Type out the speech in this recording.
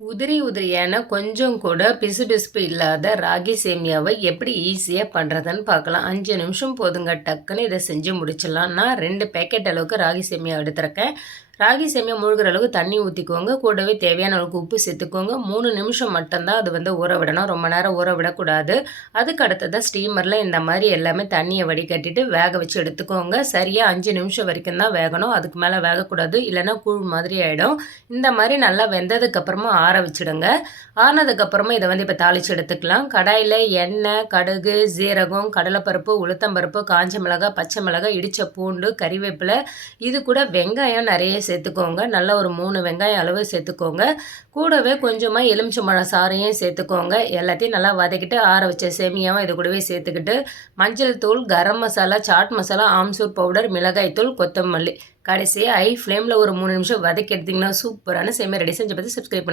உதிரி உதிரியான கொஞ்சம் கூட பிசுபிசுப்பு இல்லாத ராகி சேமியாவை எப்படி ஈஸியாக பண்ணுறதுன்னு பார்க்கலாம். 5 நிமிஷம் போதுங்க. டக்குன்னு இதை செஞ்சு முடிச்சிடலாம். நான் 2 பேக்கெட் அளவுக்கு ராகி சேமியா எடுத்துருக்கேன். ராகி சேமியா முழுகிற அளவுக்கு தண்ணி ஊற்றிக்கோங்க. கூடவே தேவையான அளவுக்கு உப்பு சேர்த்துக்கோங்க. 3 நிமிஷம் மட்டும்தான் அது ஊற விடணும். ரொம்ப நேரம் ஊற விடக்கூடாது. அதுக்கு அடுத்ததாக ஸ்டீமரில் இந்த மாதிரி எல்லாமே தண்ணியை வடிகட்டிட்டு வேக வச்சு எடுத்துக்கோங்க. சரியாக 5 நிமிஷம் வரைக்கும் தான் வேகணும். அதுக்கு மேலே வேகக்கூடாது, இல்லைன்னா கூழ் மாதிரி ஆகிடும். இந்த மாதிரி நல்லா வெந்ததுக்கப்புறமா ஆற வச்சுடுங்க. ஆனதுக்கப்புறமா இதை இப்போ தாளித்து எடுத்துக்கலாம். கடாயில் எண்ணெய், கடுகு, சீரகம், கடலைப்பருப்பு, உளுத்தம்பருப்பு, காஞ்ச மிளகாய், பச்சை மிளகாய், இடித்த பூண்டு, கறிவேப்பிலை, இது கூட வெங்காயம் நிறைய சேர்த்துக்கோங்க. நல்லா ஒரு 3 வெங்காயம் அளவு சேர்த்துக்கோங்க. கூடவே கொஞ்சமாக எலுமிச்சம்பழம் சாறையும் சேர்த்துக்கோங்க. எல்லாத்தையும் நல்லா வதக்கிட்டு ஆற வச்ச சேமியாவும் இது கூடவே சேர்த்துக்கிட்டு மஞ்சள் தூள், கரம் மசாலா, சாட் மசாலா, ஆம்சூர் பவுடர், மிளகாய் தூள், கொத்தமல்லி, கடைசியாக ஹை ஃப்ளேமில் ஒரு 3 நிமிஷம் வதக்கி எடுத்திங்கன்னா சூப்பரான சேமியா ரெடி. செஞ்சு பார்த்து சப்ஸ்கிரைப்